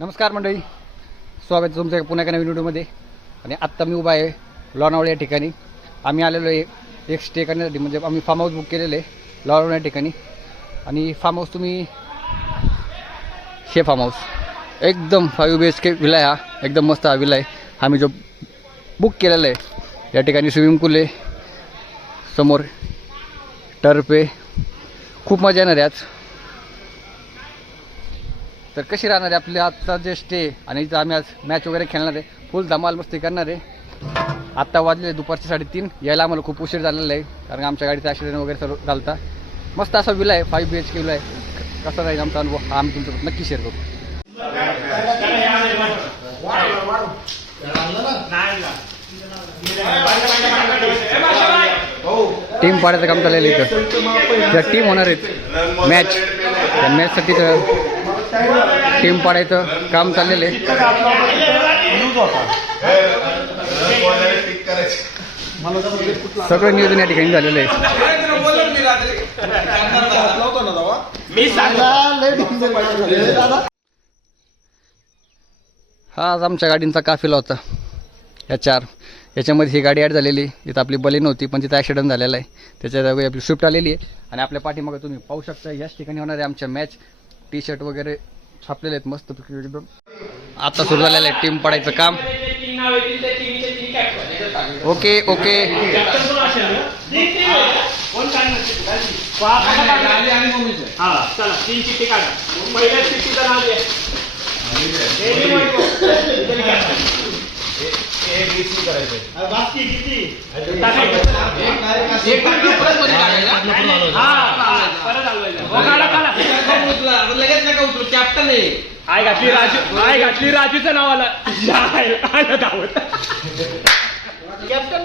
नमस्कार मंडळी, स्वागत आहे तुमचं पुन्हा एका नवीन व्हिडिओमध्ये. आणि आत्ता मी उभा आहे लोणावळा या ठिकाणी. आम्ही आलेलो आहे एक स्टे करण्यासाठी, म्हणजे आम्ही फार्म हाऊस बुक केलेलं आहे लोणावळा या ठिकाणी. आणि फार्म हाऊस तुम्ही हे फार्म हाऊस एकदम 5 BHK विला आहे. हा एकदम मस्त हा विला आहे. आम्ही जो बुक केलेला आहे या ठिकाणी स्विमिंग पूल आहे, समोर टर्फ आहे. खूप मजा येणार आहे आज. तर कशी राहणार आहे आपली आजचा जे स्टे, आणि इथं आम्ही आज मॅच वगैरे खेळणार आहे, फुल धमाल मस्ती करणार आहे. आत्ता वाजले दुपारचे 3:30. यायला आम्हाला खूप उशीर झालेला आहे, कारण आमच्या गाडीचा ॲक्सिडेंट वगैरे सर्व झाला. मस्त असा विला आहे, 5 BHK विला आहे. कसा राहील आमचा अनुभव हा आम्ही तुमच्यासोबत नक्की शेअर करू. टीम पाडायचं काम चाललेलं इथं. ज्या टीम होणार आहेत मॅच, त्या मॅचसाठी तर टीम पाडायचं काम चाललेलं आहे. सगळं नियोजन या ठिकाणी झालेलं आहे. हा आज आमच्या गाडींचा काफिला होता. याच्यामध्ये ही गाडी ॲड झालेली. इथं आपली बली नव्हती, पण तिथं ॲक्सिडेंट झालेला आहे. त्याच्या जागी आपली स्विफ्ट आलेली आहे. आणि आपल्या पाठीमागे तुम्ही पाहू शकता याच ठिकाणी होणार आहे आमच्या मॅच. टी-शर्ट वगैरे छापलेले आहेत मस्त एकदम. आता सुरू झालेलं आहे टीम पाडायचं काम. Okay okay. घातली राजूचं नाव आलं धावत. कॅप्टन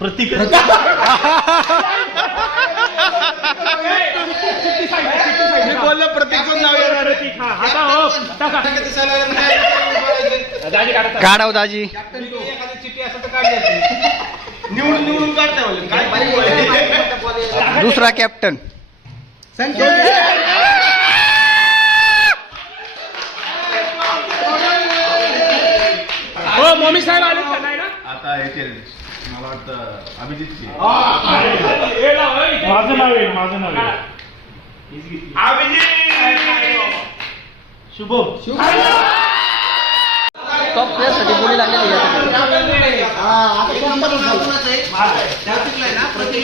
प्रतीक बोललो, प्रतीकचं नाव काढाव दाजी. निवडून काढता. दुसरा कॅप्टन हो मम्मी साहेब आले आता येतील. मला वाटतं अभिजितची. माझं नाव आहे शुभम. टॉप प्लेअरसाठी बोली लागलेली आहे.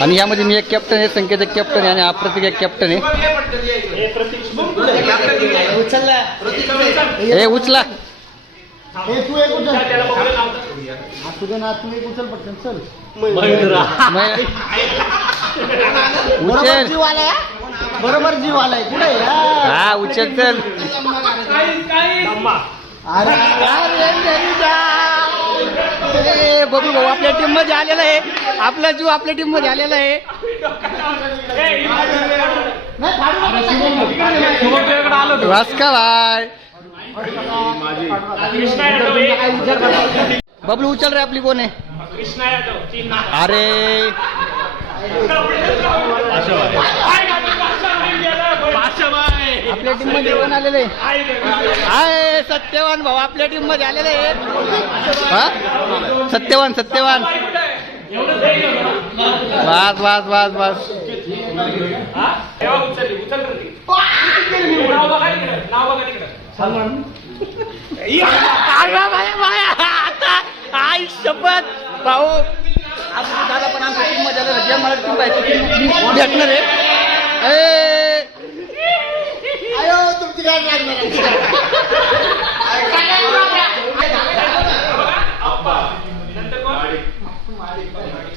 आणि यामध्ये मी एक कॅप्टन आहे, संकेत एक कॅप्टन आहे, आणि हा प्रतीक एक कॅप्टन आहे. हे उचला. तुझं नाव तू एक उचल पटकन चल. उचल. जीव आलाय, बरोबर जीव आलाय. कुठे हा उचल चल. अरे बघू भाऊ आपल्या टीम मध्ये आलेला आहे. आपला जीव आपल्या टीम मध्ये आलेला आहे. वास्का भाई बबलू उचल रे. आपली कोण आहे? अरे आपल्या टीम मध्ये कोण आलेले आहे? सत्यवान भाऊ आपल्या टीम मध्ये आलेले आहे. सत्यवान वास वास वास वास. आई शपथ भाऊ दादा पण आमच्या टीम मध्ये आलेला. जे मला टीम भेटणार आहे. तुमची काय लागणार?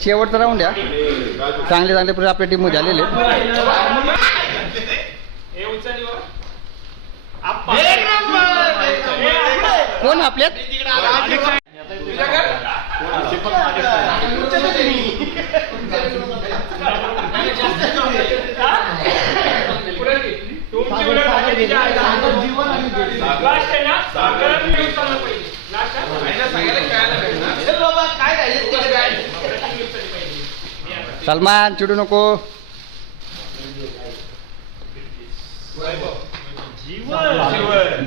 शेवटचा राऊंड या. चांगले प्लेयर आपल्या टीम मध्ये आलेले. कोण आपल्यात? लास्ट आहे ना सागर सलमान चिडू नको.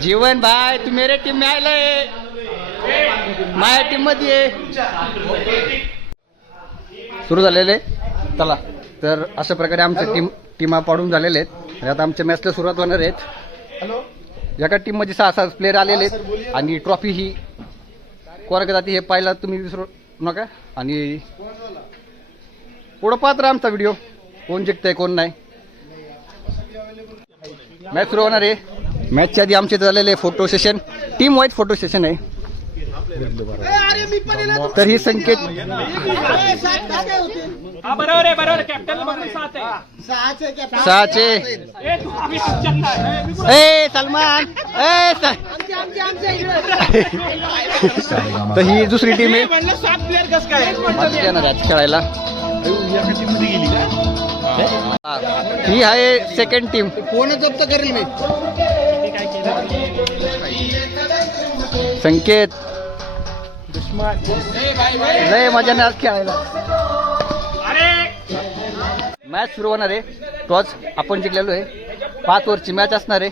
जीवन भाई तू मेरे टीम में आयलंय, माझ्या टीम मध्ये ये. सुरू झालेले. चला तर अशा प्रकारे आमच्या टीमा पाडून झालेले आहेत आणि आता आमच्या मॅचला सुरुवात होणार आहेत. एका टीम मध्ये 6 प्लेयर आलेले आहेत आणि ट्रॉफी ही कोणाकडे जाते हे पाहायला तुम्ही विसरू नका. आणि पुढं पाहत राहा आमचा व्हिडिओ, कोण जिंकतंय कोण नाही. मॅच सुरू होणार आहे. मॅचच्या आधी आमचे झालेले photo session, team wise photo session आहे. तर ही संकेत बरोबर कॅप्टन बघून 7 आहे. 6चे. ए सलमान तर ही दुसरी टीम आहे. म्हणलं 7 प्लेअर कसं काय मजा येणार आहे खेळायला. ही आहे सेकंड टीम. कोण जप्त करेल मी? संकेत लय मजा नाही आज खेळायला. मॅच सुरू होणार आहे. टॉस आपण जिंकलेलो आहे. 5 ओव्हरची मॅच असणार आहे.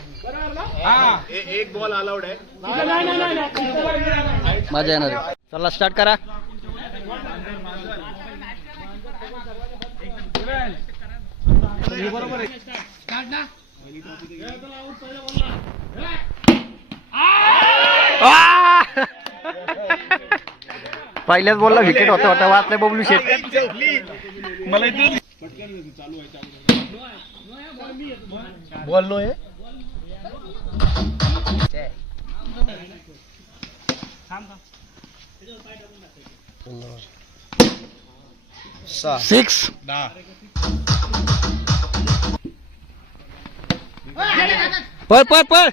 एक बॉल अलाउड आहे. मजा येणार आहे. चला स्टार्ट करा. पहिल्याच बॉलला विकेट होता होता वाचलाय बबलू शेठ. बोललोय. सिक्स. पळ पळ पळ.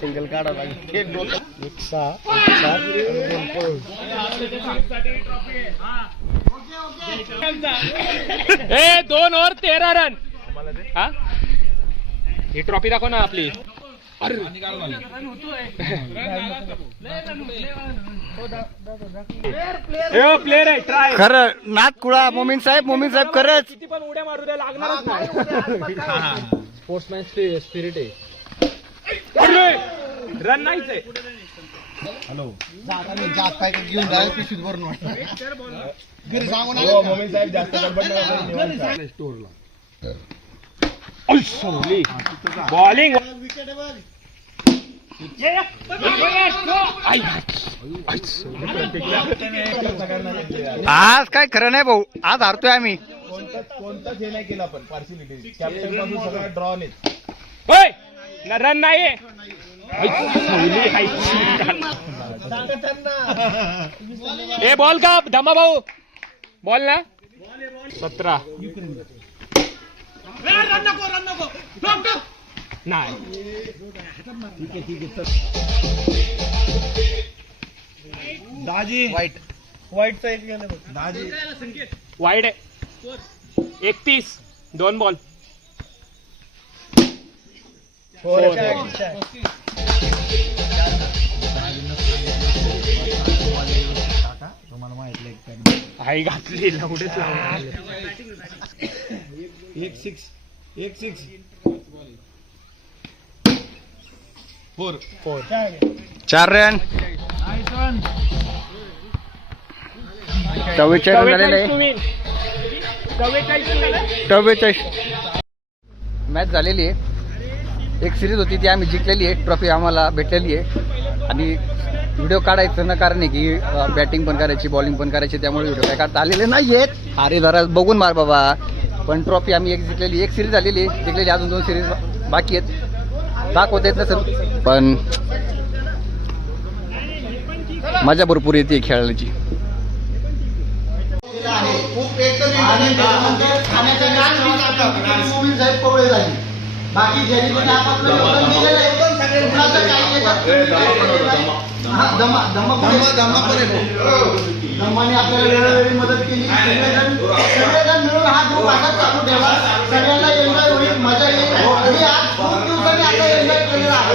सिंगल काढा लागेल. 2 ओव्हर 13 रन. हा ही ट्रॉफी दाखव ना आपली. प्लेअर आहे. ट्राय खरं नाथ कुळा मोमीन साहेब खरंच. किती पण उड्या मारू द्या लागणारच नाही. स्पोर्ट्समॅन स्पिरिट आहे. रन नाहीच आहे. जात पाय घेऊन जायला पिशवीत भरून वाटतं. घरी सांगून मोमीन साहेब जास्त बॉलिंग आज काय खरं नाही भाऊ, आज हारतोय आम्ही. कोणताच हे नाही केला आपण पार्शिलिटी. कॅप्टन पासून सगळा ड्रॉ रन नाही. ए बॉल का धमा भाऊ बॉल ना 17 नाही. दाजी वाईटचा एक गेला दाजी वाईड आहे. 31 2 बॉल. तुम्हाला माहिती आई घातली लावडेच लावले. 1-6 4 4 रन. 44 रन झालेले आहे. 44 मॅच झालेली आहे. एक सिरीज होती ती आम्ही जिंकलेली आहे. ट्रॉफी आम्हाला भेटलेली आहे. आणि व्हिडिओ काढायचं ना कारण आहे की बॅटिंग पण करायची बॉलिंग पण करायची, त्यामुळे व्हिडिओ काय काढता आलेले नाही आहेत. अरे जरा बघून मार बाबा. पण ट्रॉफी आम्ही एक जिंकलेली, एक सिरीज झालेली आहे जिंकलेली. अजून 2 सिरीज बाकी आहेत. दाखवता येत नसेल पण मजा भरपूर येते खेळायची. बाकी ज्यांनी पण आपापलं योगदान दिलेलं आहे, कुणाचं काही धम्माने आपल्याला वेळोवेळी मदत केली. सगळेजण मिळून हा ग्रुप असा चालू ठेवा. सगळ्यांना एन्जॉय होईल, मजा येईल. आणि आज खूप दिवसांनी आता एन्जॉय केलेला आहे.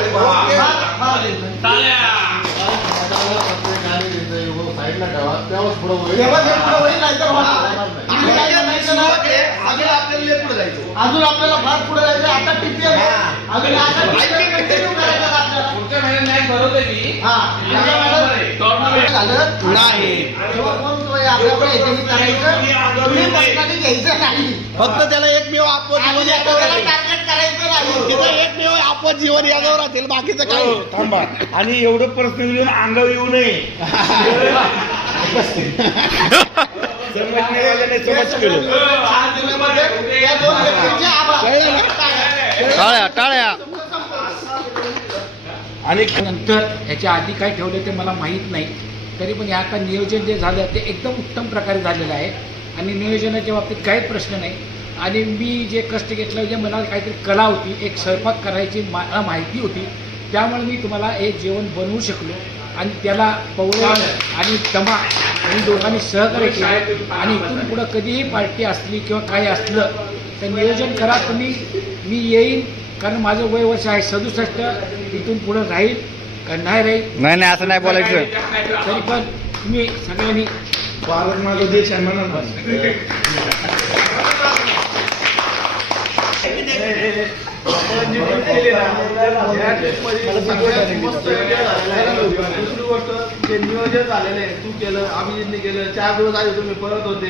साईडला ठेवा. तेव्हाच पुढे होईल नाहीतर होणार नाही. आम्ही काय करायचं ना, अजून आपल्याला फार पुढे जायचं. आता टीपीएम अजून आता कंटिन्यू करायचं आपल्याला. पुढच्या महिन्यात मॅच भरवतोय मी. झालं नाही. कोण तो आपल्याकडे येते करायचं, तुम्ही पर्सनली घ्यायचं नाही. फक्त त्याला एकमेव आणि आपल्याला टार्गेट करायचं नाही. तिथं एकमेव आपत जीवन याच्यावर राहतील, बाकीचं काही थांबा. आणि एवढं पर्सनल येऊन अंगावर येऊ नये. समजण्यावाल्याने समज केलं. या दोन व्यक्तींचे आभार. टाळ्या टाळ्या. आणि नंतर ह्याच्या आधी काय ठेवलं ते मला माहीत नाही, तरी पण या आता नियोजन जे झालं ते एकदम उत्तम प्रकारे झालेलं आहे आणि नियोजनाच्या बाबतीत काही प्रश्न नाही. आणि मी जे कष्ट घेतलं, जे मनात काहीतरी कला होती, एक स्वयंपाक करायची मला माहिती होती, त्यामुळे मी तुम्हाला हे जेवण बनवू शकलो. आणि त्याला पवळे आणि तमा आणि दोघांनी सहकार्य केलं. आणि इथून पुढं कधीही पार्टी असली किंवा काही असलं तर नियोजन करा तुम्ही, मी येईन. कारण माझं वय वर्ष आहे 67, इथून पुढं राहील का नाही राहील नाही नाही असं नाही बोलायचं. तरी पण तुम्ही सगळ्यांनी भारत माझा देश आहे म्हणून दुसरी गोष्ट जे नियोजन झालेलं आहे, तू केलं, अभिजितने केलं. 4 दिवस आधी तुम्ही परत होते.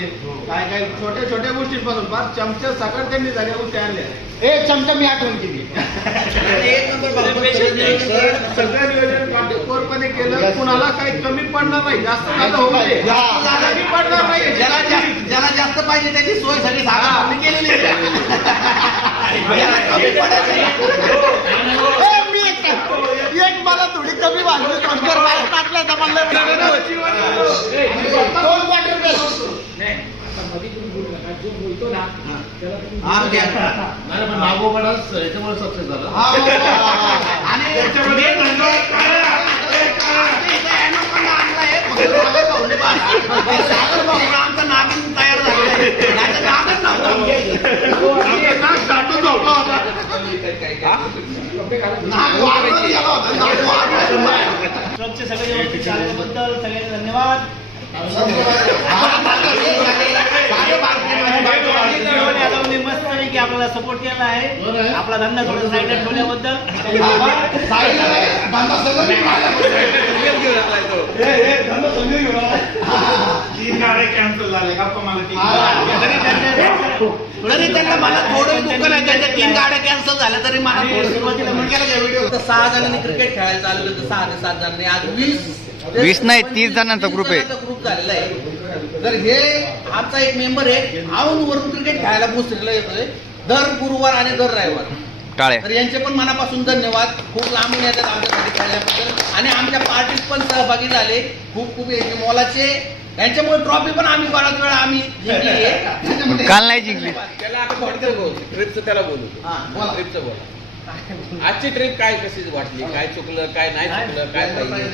काय काय छोट्या छोट्या गोष्टींपासून फार चमच्या सकट त्यांनी सगळ्या गोष्टी आणल्या. एक चमचा मी आठवण केली. सगळं नियोजन काटेकोरपणे केलं. कुणाला काही कमी पडणार नाही, जास्त झालं होऊ दे. कमी पडणार नाही. ज्याला जास्त पाहिजे त्याची सोय सगळी जागा आम्ही केलेली आहे. एक मला थोडी कमी वाढली, टोचकर बाहेर टाकला तर म्हणलं दोन क्वार्टर नाही, आता मध्ये तुम्ही बोलू नका. जो बोलतो ना त्याला तुम्ही सक्सेस झालं. आमचं नागिन तयार झालं. सगळे व्यवस्थित चालल्याबद्दल सगळ्यांना धन्यवाद. यादवने मस्तपैकी आपल्याला सपोर्ट केला आहे. आपला धंदा थोडा साईडला ठेवल्याबद्दल कॅन्सल झाले गप्पा मला तरी त्यांना मला थोडं दुःख नाही. त्यांच्या 3 गाड्या कॅन्सल झाल्या तरी मला सुरुवातीला व्हिडिओ 6 जणांनी क्रिकेट खेळायला चालू केलं. 6 ते 7 जणांनी आज 20 नाही 30 जणांचा ग्रुप आहे. ग्रुप झालेला आहे. तर हे आमचा एक मेंबर आहे, वरून क्रिकेट खेळायला भोसरीला येतोय दर गुरुवार आणि दर रविवार. टाळ्या. तर यांचे पण मनापासून धन्यवाद. खूप लांबून येतात आमच्यासाठी खेळल्याबद्दल आणि आमच्या पार्टीत पण सहभागी झाले. खूप खूप मोलाचे. यांच्यामुळे ट्रॉफी पण आम्ही बराच वेळा आम्ही जिंकली आहे. काल नाही जिंकली. त्याला आपण थोडक्यात बोलू, ट्रिपचं त्याला बोलू. ट्रिपचं बोला. आजची ट्रिप काय कशी वाटली, काय चुकलं, काय नाही चुकलं, काय पाहिजे.